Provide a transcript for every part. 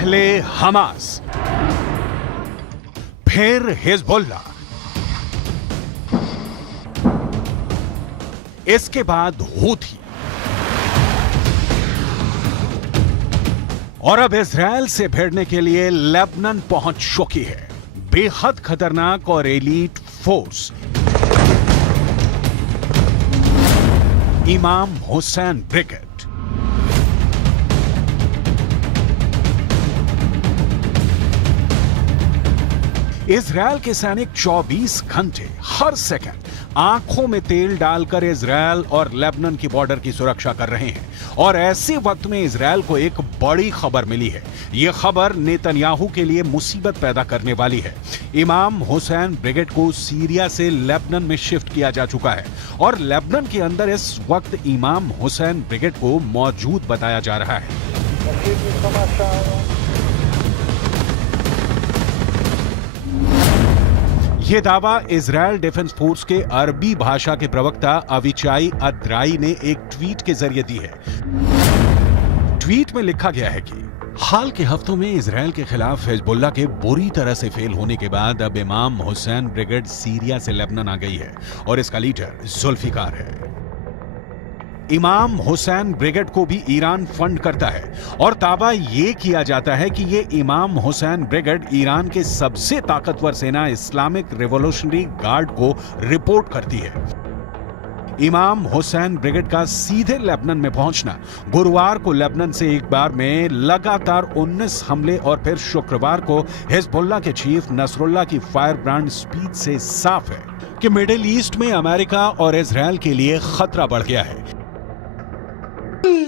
पहले हमास, फिर हिजबुल्लाह, इसके बाद हूथी और अब इजराइल से भिड़ने के लिए लेबनान पहुंच चुकी है बेहद खतरनाक और एलीट फोर्स इमाम हुसैन ब्रिगेड। इजराइल के सैनिक 24 घंटे हर सेकंड आंखों में तेल डालकर इजराइल और लेबनान की बॉर्डर की सुरक्षा कर रहे हैं और ऐसे वक्त में इजराइल को एक बड़ी खबर मिली है। यह खबर नेतन्याहू के लिए मुसीबत पैदा करने वाली है। इमाम हुसैन ब्रिगेड को सीरिया से लेबनान में शिफ्ट किया जा चुका है और लेबनान के अंदर इस वक्त इमाम हुसैन ब्रिगेड को मौजूद बताया जा रहा है। यह दावा इजराइल डिफेंस फोर्स के अरबी भाषा के प्रवक्ता अविचाई अद्राई ने एक ट्वीट के जरिए दी है। ट्वीट में लिखा गया है कि हाल के हफ्तों में इजराइल के खिलाफ हिजबुल्लाह के बुरी तरह से फेल होने के बाद अब इमाम हुसैन ब्रिगेड सीरिया से लेबनान आ गई है और इसका लीडर जुल्फिकार है। इमाम हुसैन ब्रिगेड को भी ईरान फंड करता है और दावा यह किया जाता है कि यह इमाम हुसैन ब्रिगेड ईरान के सबसे ताकतवर सेना इस्लामिक रिवॉल्यूशनरी गार्ड को रिपोर्ट करती है। इमाम हुसैन ब्रिगेड का सीधे लेबनान में पहुंचना गुरुवार को लेबनान से एक बार में लगातार 19 हमले और फिर शुक्रवार को हिजबुल्लाह के चीफ नसरुल्लाह की फायर ब्रांड स्पीच से साफ है कि मिडिल ईस्ट में अमेरिका और इजराइल के लिए खतरा बढ़ गया है।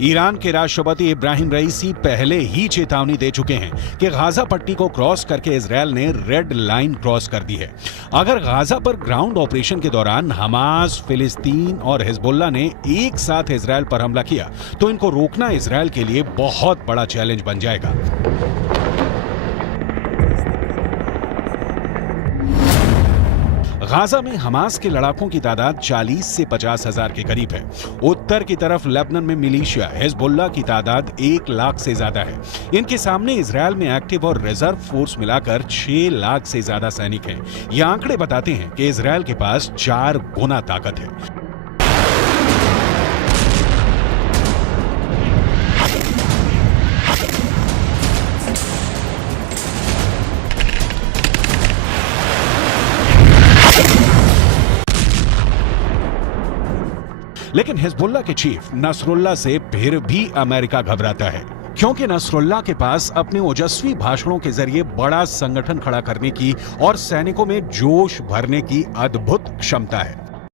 ईरान के राष्ट्रपति इब्राहिम रईसी पहले ही चेतावनी दे चुके हैं कि गाजा पट्टी को क्रॉस करके इजराइल ने रेड लाइन क्रॉस कर दी है। अगर गाजा पर ग्राउंड ऑपरेशन के दौरान हमास, फिलिस्तीन और हिजबुल्लाह ने एक साथ इजराइल पर हमला किया तो इनको रोकना इजराइल के लिए बहुत बड़ा चैलेंज बन जाएगा। गाजा में हमास के लड़ाकों की तादाद 40 से 50 हजार के करीब है। उत्तर की तरफ लेबनान में मिलिशिया हिजबुल्लाह की तादाद 1 लाख से ज्यादा है। इनके सामने इजराइल में एक्टिव और रिजर्व फोर्स मिलाकर 6 लाख से ज्यादा सैनिक हैं। ये आंकड़े बताते हैं कि इजराइल के पास 4 गुना ताकत है। लेकिन हिजबुल्लाह के चीफ नसरुल्लाह से फिर भी अमेरिका घबराता है क्योंकि नसरुल्लाह के पास अपने ओजस्वी भाषणों के जरिए बड़ा संगठन खड़ा करने की और सैनिकों में जोश भरने की अद्भुत क्षमता है।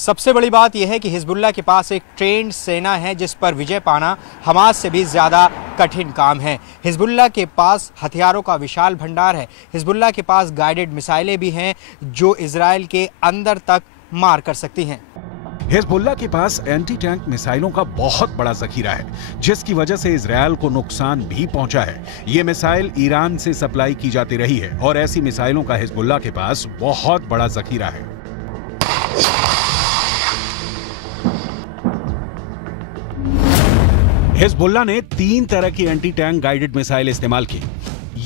सबसे बड़ी बात यह है कि हिजबुल्लाह के पास एक ट्रेंड सेना है जिस पर विजय पाना हमास से भी ज़्यादा कठिन काम है। हिजबुल्लाह के पास हथियारों का विशाल भंडार है। हिजबुल्लाह के पास गाइडेड मिसाइलें भी हैं जो इजराइल के अंदर तक मार कर सकती हैं। हिजबुल्लाह के पास एंटी टैंक मिसाइलों का बहुत बड़ा जखीरा है जिसकी वजह से इजराइल को नुकसान भी पहुंचा है। ये मिसाइल ईरान से सप्लाई की जाती रही है और ऐसी मिसाइलों का हिजबुल्लाह के पास बहुत बड़ा जखीरा है। हिजबुल्लाह ने 3 तरह की एंटी टैंक गाइडेड मिसाइल इस्तेमाल की।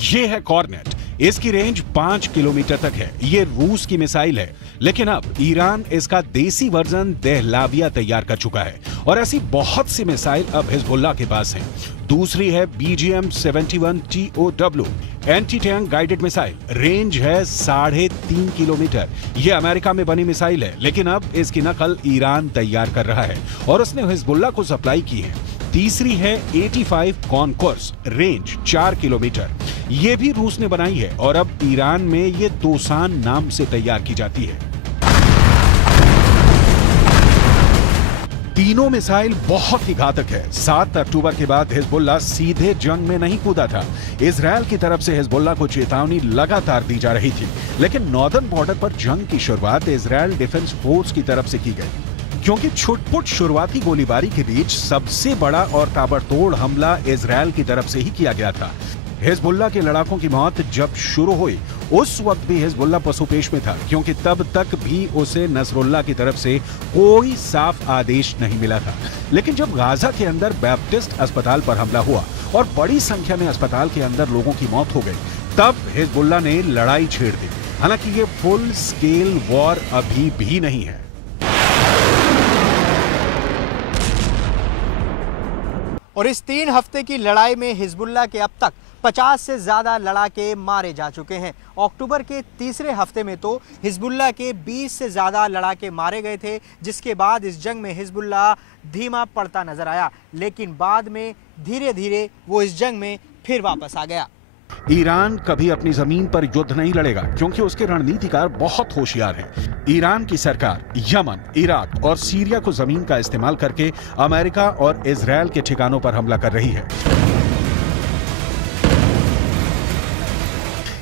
ये है कॉर्नेट, इसकी रेंज 5 किलोमीटर तक है। ये रूस की मिसाइल है, लेकिन अब ईरान इसका देसी वर्जन देहलाविया तैयार कर चुका है और ऐसी बहुत सी मिसाइल अब हिजबुल्लाह के पास हैं। दूसरी है BGM-71 TOW anti tank guided missile. Range है 3.5 किलोमीटर। यह अमेरिका में बनी मिसाइल है, लेकिन अब इसकी नकल ईरान तैयार कर रहा है और उसने हिजबुल्लाह को सप्लाई की है। तीसरी है 85 कॉनकोर्स, रेंज 4 किलोमीटर। यह भी रूस ने बनाई है और अब ईरान में ये दोसान नाम से तैयार की जाती है। तीनों मिसाइल बहुत ही घातक है। 7 अक्टूबर के बाद हिजबुल्लाह सीधे जंग में नहीं कूदा था। इजरायल की तरफ से हिजबुल्लाह को चेतावनी लगातार दी जा रही थी, लेकिन नॉर्दर्न बॉर्डर पर जंग की शुरुआत इजरायल डिफेंस फोर्स की तरफ से की गई, क्योंकि छुटपुट शुरुआती गोलीबारी के बीच सबसे बड़ा और ताबड़तोड़ हमला इजरायल की तरफ से ही किया गया था। हिजबुल्लाह के लड़ाकों की मौत जब शुरू हुई, उस वक्त भी हिजबुल्लाह पसुपेश में था, क्योंकि तब तक भी उसे नसरुल्लाह की तरफ से कोई साफ आदेश नहीं मिला था। लेकिन जब गाजा के अंदर बैप्टिस्ट अस्पताल पर हमला हुआ और बड़ी संख्या में अस्पताल के अंदर लोगों की मौत हो गई, तब हिजबुल्लाह ने लड़ाई छेड़ दी। हालांकि ये फुल स्केल वॉर अभी भी नहीं है। और इस 3 हफ्ते की लड़ाई में हिजबुल्लाह के अब तक 50 से ज्यादा लड़ाके मारे जा चुके हैं। अक्टूबर के तीसरे हफ्ते में तो हिजबुल्लाह के 20 से ज्यादा लड़ाके मारे गए थे, जिसके बाद इस जंग में हिजबुल्लाह धीमा पड़ता नजर आया, लेकिन बाद में धीरे धीरे वो इस जंग में फिर वापस आ गया। ईरान कभी अपनी जमीन पर युद्ध नहीं लड़ेगा, क्योंकि उसके रणनीतिकार बहुत होशियार हैं। ईरान की सरकार यमन, इराक और सीरिया को जमीन का इस्तेमाल करके अमेरिका और इजरायल के ठिकानों पर हमला कर रही है।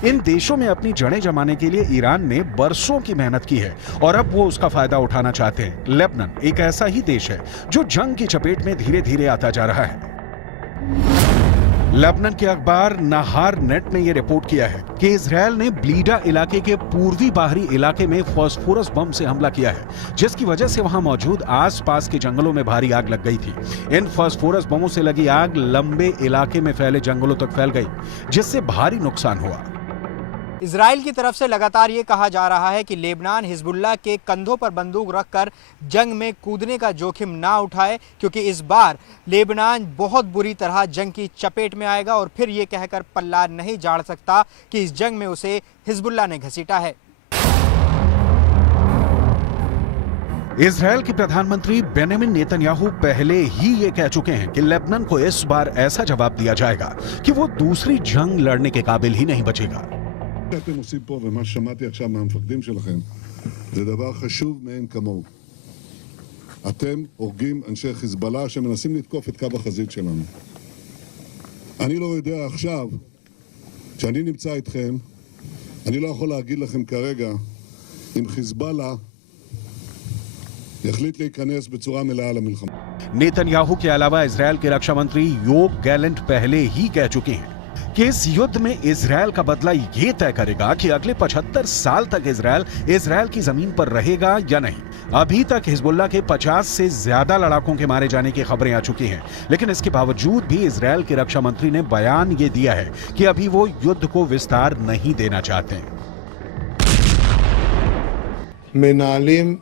इन देशों में अपनी जड़ें जमाने के लिए ईरान ने बरसों की मेहनत की है और अब वो उसका फायदा उठाना चाहते हैं। लेबनान एक ऐसा ही देश है जो जंग की चपेट में धीरे धीरे आता जा रहा है। लेबनान के अखबार नहार नेट ने यह रिपोर्ट किया है कि इजरायल ने ब्लीडा इलाके के पूर्वी बाहरी इलाके में फास्फोरस बम से हमला किया है, जिसकी वजह से वहां मौजूद आसपास के जंगलों में भारी आग लग गई थी। इन फास्फोरस बमों से लगी आग लंबे इलाके में फैले जंगलों तक फैल गई, जिससे भारी नुकसान हुआ। इजराइल की तरफ से लगातार ये कहा जा रहा है कि लेबनान हिजबुल्लाह के कंधों पर बंदूक रखकर जंग में कूदने का जोखिम ना उठाए, क्योंकि इस बार लेबनान बहुत बुरी तरह जंग की चपेट में आएगा और फिर ये कहकर पल्ला नहीं झाड़ सकता कि इस जंग में उसे हिजबुल्लाह ने घसीटा है। इजरायल के प्रधानमंत्री बेंजामिन नेतन्याहू पहले ही ये कह चुके हैं कि लेबनान को इस बार ऐसा जवाब दिया जाएगा कि वो दूसरी जंग लड़ने के काबिल ही नहीं बचेगा। שאתם עושים פה ומה ששמעתי עכשיו מהמפקדים שלכם זה דבר חשוב מאין כמוהו. אתם הורגים אנשי חיזבאללה שמנסים לתקוף את קו החזית שלנו. אני לא יודע עכשיו, כשאני נמצא איתכם, אני לא יכול להגיד לכם כרגע אם חיזבאללה יחליט להיכנס בצורה מלאה למלחמה. नेतन्याहू के अलावा इजरायल के रक्षा मंत्री योव गैलेंट पहले ही कह चुके हैं कि इस युद्ध में इजरायल का बदला ये तय करेगा कि अगले 75 साल तक इजरायल की जमीन पर रहेगा या नहीं। अभी तक हिजबुल्लाह के 50 से ज्यादा लड़ाकों के मारे जाने की खबरें आ चुकी हैं, लेकिन इसके बावजूद भी इजरायल के रक्षा मंत्री ने बयान ये दिया है कि अभी वो युद्ध को विस्तार नहीं देना चाहते। מנהלים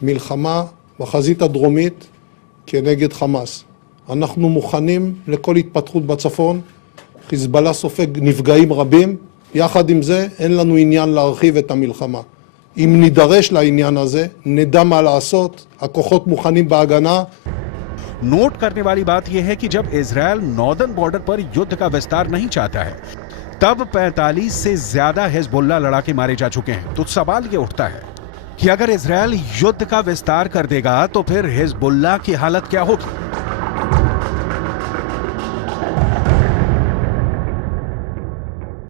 מלחמה בחזית הדרומית כנגד חמאס. אנחנו מוכנים לכל התפתחות בצפון. חיזבאללה סופג נפגעים רבים. יחד עם זה אין לנו עניין להרחיב את המלחמה. אם נידרש לעניין הזה, נדע מה לעשות. הכוחות מוכנים בהגנה. नोट करने वाली बात यह है कि जब इजरायल नॉर्दर्न बॉर्डर पर युद्ध का विस्तार नहीं चाहता है, तब 45 से ज्यादा हिजबुल्लाह लड़ाके मारे जा चुके हैं। तो सवाल यह उठता है कि अगर इजरायल युद्ध का विस्तार कर देगा तो फिर हिजबुल्लाह की हालत क्या होगी।